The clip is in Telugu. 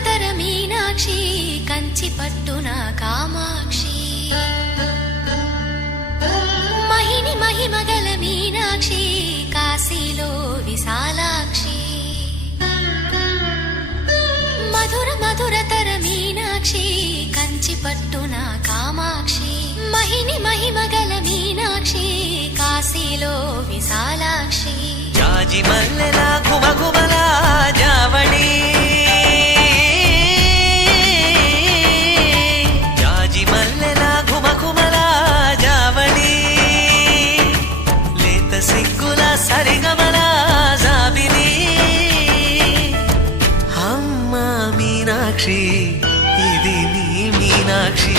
మధురతర మీనాక్షి కంచి పట్టున కామాక్షి మహిని మహిమగల మీనాక్షి కాశీలో విశాలాక్షి మధురతర మీనాక్షి కంచి పట్టున కామాక్షి మహిని మహిమగల మీనాక్షి కాశీలో విశాలాక్షి జాజి మల్లెల ఘుమఘుమల జావళి జాజి మల్లెల ఘుమఘుమల జావళి లేత సిగ్గుల సరిగమల జాబిలి అమ్మ మీనాక్షి ఇది నీ మీనాక్షి